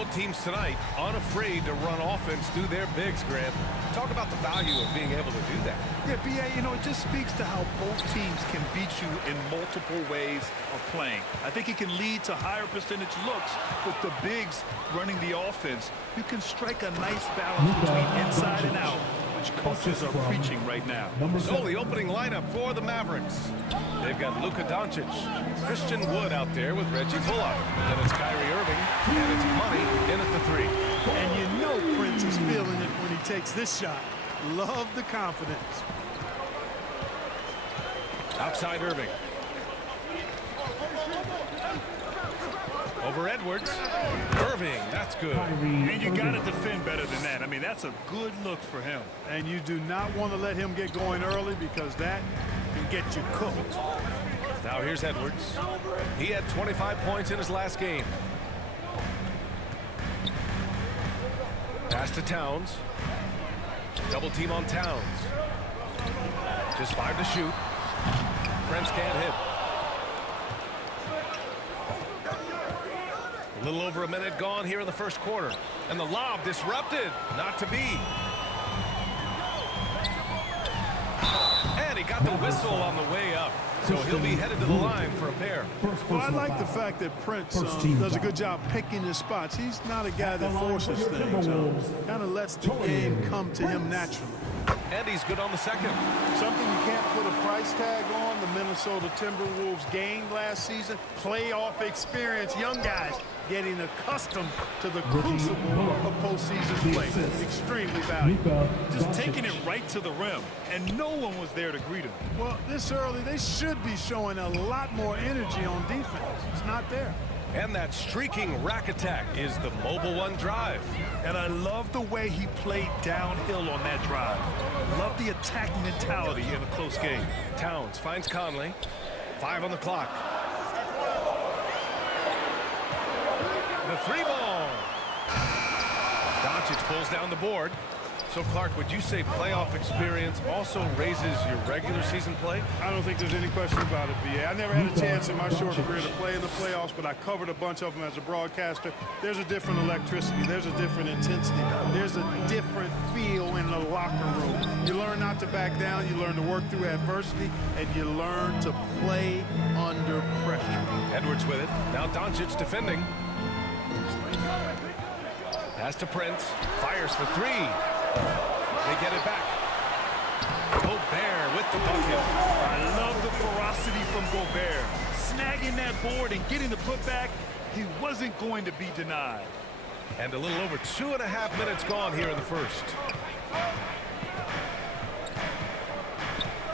Both teams tonight unafraid to run offense through their bigs, Grant. Talk about the value of being able to do that. Yeah, B.A., you know, it just speaks to how both teams can beat you in multiple ways of playing. I think it can lead to higher percentage looks with the bigs running the offense. You can strike a nice balance between inside and out, which coaches are preaching right now. So the opening lineup for the Mavericks. They've got Luka Doncic, Christian Wood out there with Reggie Bullock. Then it's Kyrie Irving, and it's Money in at the 3. And you know Prince is feeling it when he takes this shot. Love the confidence. Outside Irving. Over Edwards. Irving, that's good. And you got to defend better than that. I mean, that's a good look for him. And you do not want to let him get going early because that can get you cooked. Now here's Edwards. He had 25 points in his last game. Pass to Towns. Double team on Towns. Just 5 to shoot. Prince can't hit. A little over a minute gone here in the first quarter. And the lob disrupted. Not to be. And he got the whistle on the way up. So he'll be headed to the line for a pair. Well, I like the fact that Prince does a good job picking his spots. He's not a guy that forces things. Kind of lets the game come to him naturally. And he's good on the second. Something you can't put a price tag on, the Minnesota Timberwolves gained last season. Playoff experience, young guys getting accustomed to the crucible of postseason play. Extremely valuable. Just taking it right to the rim, and no one was there to greet him. Well, this early, they should be showing a lot more energy on defense. It's not there. And that streaking rack attack is the Mobile One drive. And I love the way he played downhill on that drive. Love the attack mentality in a close game. Towns finds Conley. 5 on the clock. The 3-ball. Doncic pulls down the board. So, Clark, would you say playoff experience also raises your regular season play? I don't think there's any question about it, B.A. I never had a chance in my short career to play in the playoffs, but I covered a bunch of them as a broadcaster. There's a different electricity. There's a different intensity. There's a different feel in the locker room. You learn not to back down. You learn to work through adversity, and you learn to play under pressure. Edwards with it. Now Doncic defending. Pass to Prince. Fires for 3. They get it back. Gobert with the bucket. I love the ferocity from Gobert. Snagging that board and getting the putback, he wasn't going to be denied. And a little over 2.5 minutes gone here in the first.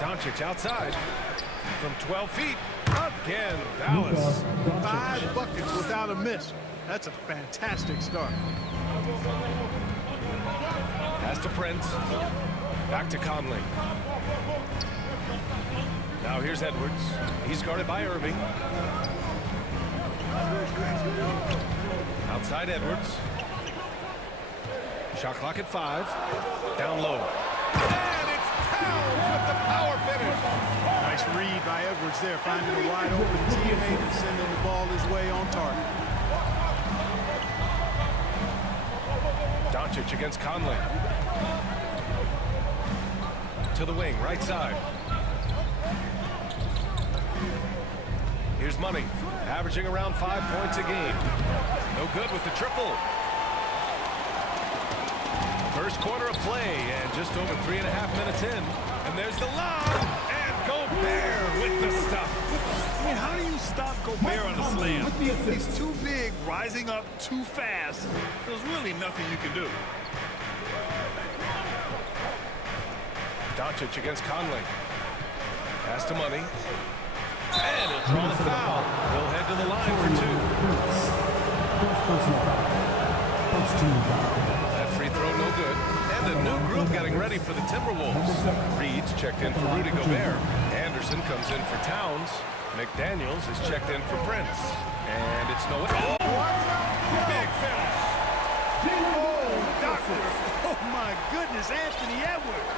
Doncic outside from 12 feet. Again, Dallas. 5 buckets without a miss. That's a fantastic start. Pass to Prince. Back to Conley. Now here's Edwards. He's guarded by Irving. Outside Edwards. Shot clock at 5. Down low. And it's Towns with the power finish. Nice read by Edwards there, finding a wide open teammate and sending the ball his way on target. Doncic against Conley. To the wing, right side. Here's Money, averaging around 5 points a game. No good with the triple. First quarter of play, and just over 3.5 minutes in. And there's the lob, and Gobert with the stuff. I mean, how do you stop Gobert on the slam? He's too big, rising up too fast. There's really nothing you can do. Doncic against Conley. Pass to Money. And he'll draw the foul. He'll head to the line for 2. That free throw no good. And a new group getting ready for the Timberwolves. Reed's checked in for Rudy Gobert. Anderson comes in for Towns. McDaniels is checked in for Prince. And it's no... Oh! Big finish! Oh, doctor! Oh, my goodness, Anthony Edwards!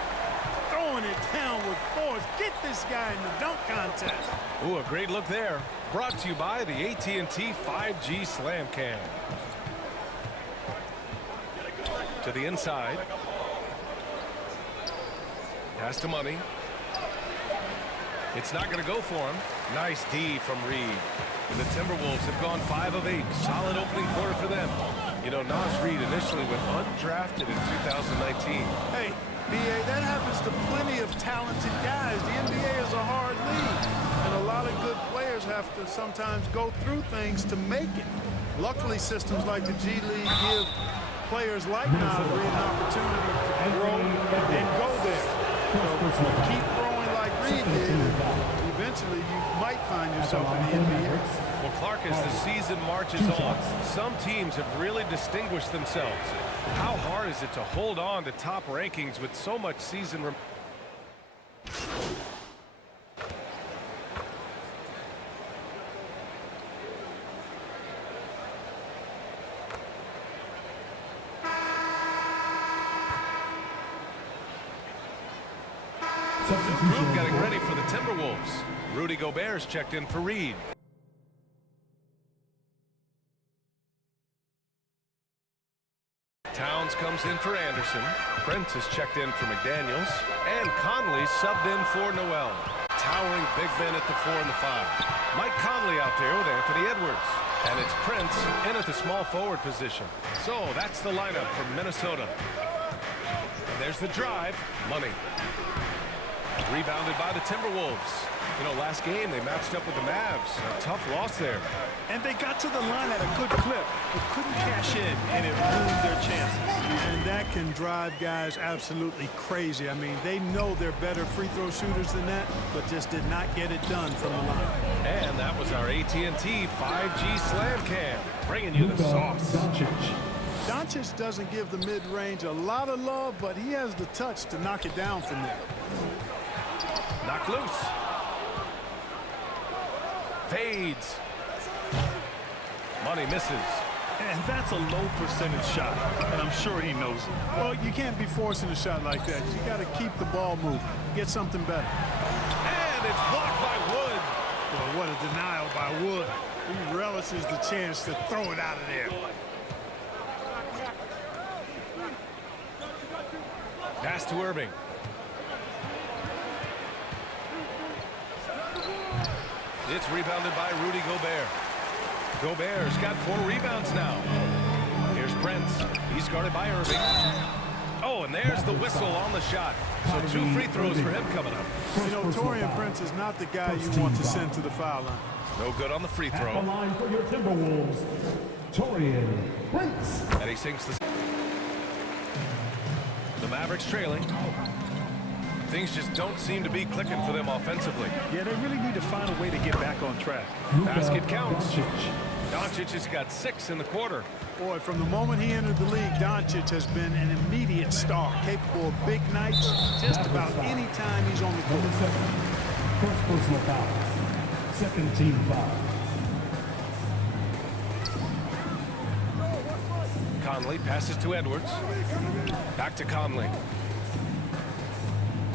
Throwing it down with force. Get this guy in the dunk contest. Ooh, a great look there. Brought to you by the AT&T 5G Slam Cam. To the inside. Pass to Money. It's not going to go for him. Nice D from Reed. And the Timberwolves have gone 5 of 8. Solid opening quarter for them. You know, Nas Reed initially went undrafted in 2019. Hey, B.A., that happens to plenty of talented guys. The NBA is a hard league, and a lot of good players have to sometimes go through things to make it. Luckily, systems like the G League give players like Nas Reed an opportunity to grow and go there. So keep growing like Reed did. Eventually, you might find yourself in the NBA. Well, Clark, as the season marches on, some teams have really distinguished themselves. How hard is it to hold on to top rankings with so much season? Group getting ready for the Timberwolves. Rudy Gobert's checked in for Reed. Towns comes in for Anderson. Prince is checked in for McDaniels. And Conley subbed in for Noel. Towering big men at the 4 and the 5. Mike Conley out there with Anthony Edwards. And it's Prince in at the small forward position. So that's the lineup from Minnesota. And there's the drive. Money. Rebounded by the Timberwolves. You know, last game they matched up with the Mavs. A tough loss there. And they got to the line at a good clip, but couldn't cash in, and it ruined their chances. And that can drive guys absolutely crazy. I mean, they know they're better free throw shooters than that, but just did not get it done from the line. And that was our AT&T 5G Slam Cam, bringing you the sauce. Doncic doesn't give the mid-range a lot of love, but he has the touch to knock it down from there. Knock loose. Fades. Money misses. And that's a low percentage shot, and I'm sure he knows it. Well, you can't be forcing a shot like that. You got to keep the ball moving. Get something better. And it's blocked by Wood. Well, what a denial by Wood. He relishes the chance to throw it out of there. Pass to Irving. It's rebounded by Rudy Gobert. Gobert's got 4 rebounds now. Here's Prince. He's guarded by Irving. Oh, and there's the whistle on the shot. So 2 free throws for him coming up. You know, Taurean Prince is not the guy you want to send to the foul line. No good on the free throw. At the line for your Timberwolves, Taurean Prince. And he sinks the Mavericks trailing. Things just don't seem to be clicking for them offensively. Yeah, they really need to find a way to get back on track. Basket counts. Doncic has got 6 in the quarter. Boy, from the moment he entered the league, Doncic has been an immediate star, capable of big nights just about any time he's on the court. First personal foul. Second team foul. Conley passes to Edwards. Back to Conley.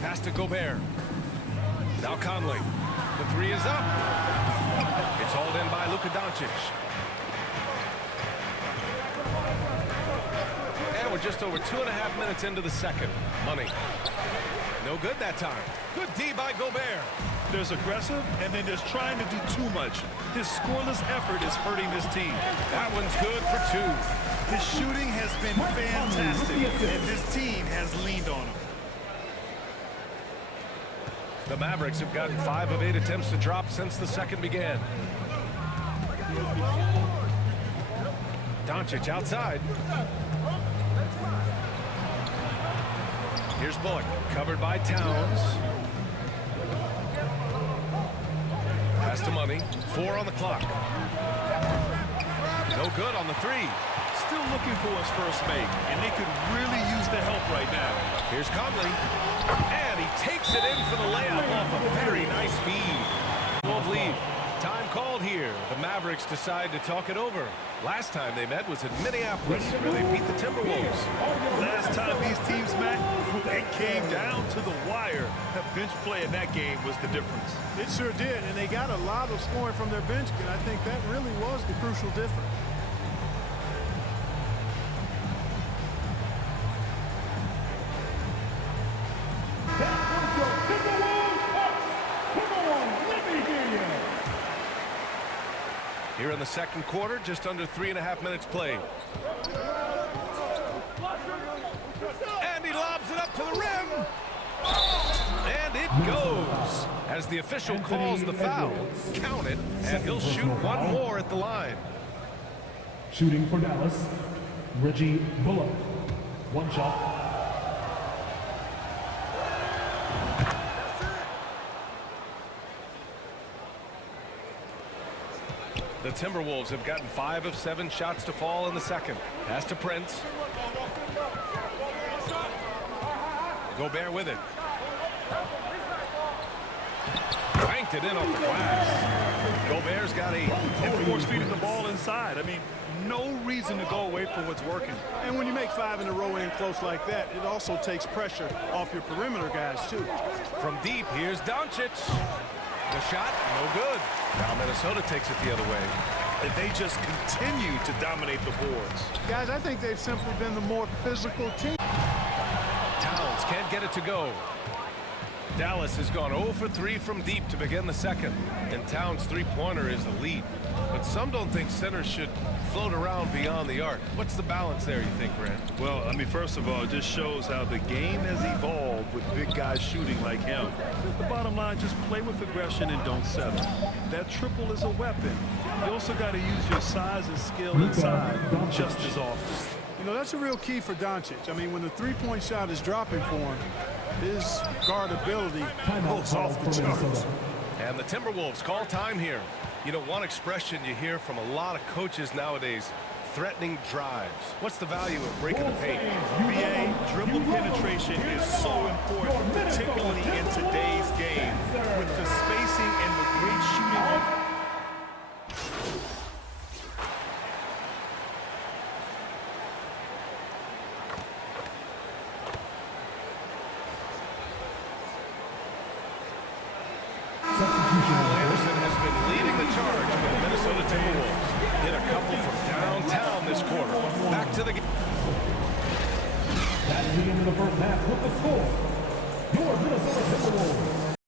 Pass to Gobert. Now Conley. The 3 is up. It's hauled in by Luka Doncic. And we're just over 2.5 minutes into the second. Money. No good that time. Good D by Gobert. There's aggressive, and then there's trying to do too much. His scoreless effort is hurting this team. That one's good for 2. His shooting has been fantastic, and this team has leaned on him. The Mavericks have gotten 5 of 8 attempts to drop since the second began. Doncic outside. Here's Bullock, covered by Towns. Pass to Money. 4 on the clock. No good on the 3. Still looking for his first make, and they could really use the help right now. Here's Conley. And he takes it in for the layup off a very nice feed. Wolf lead. Time called here. The Mavericks decide to talk it over. Last time they met was in Minneapolis, where they beat the Timberwolves. Last time these teams met, it came down to the wire. The bench play in that game was the difference. It sure did, and they got a lot of scoring from their bench, and I think that really was the crucial difference. Here in the second quarter, just under 3.5 minutes played. And he lobs it up to the rim. And it goes. As the official calls the foul, count it, and he'll shoot one more at the line. Shooting for Dallas, Reggie Bullock. One shot. The Timberwolves have gotten 5 of 7 shots to fall in the second. Pass to Prince. Gobert with it. Banked it in off the glass. Gobert's got And force feeding the ball inside. I mean, no reason to go away from what's working. And when you make 5 in a row in close like that, it also takes pressure off your perimeter guys, too. From deep, here's Doncic. The shot, no good. Now Minnesota takes it the other way. And they just continue to dominate the boards. Guys, I think they've simply been the more physical team. Towns can't get it to go. Dallas has gone 0 for 3 from deep to begin the second. And Towns' three-pointer is elite. But some don't think centers should float around beyond the arc. What's the balance there, you think, Grant? Well, I mean, first of all, it just shows how the game has evolved with big guys shooting like him. The bottom line, just play with aggression and don't settle. That triple is a weapon. You also got to use your size and skill inside just as often. You know, that's a real key for Doncic. I mean, when the three-point shot is dropping for him, his guardability goes off the charts. And the Timberwolves call time here. You know, one expression you hear from a lot of coaches nowadays, threatening drives. What's the value of breaking the paint? BA, dribble penetration is so important, particularly in today's game. With the spacing and the great shooting. Anderson has been leading the charge for the Minnesota Timberwolves. Hit a couple from downtown this quarter. Back to the game. That's the end of the first half with the score.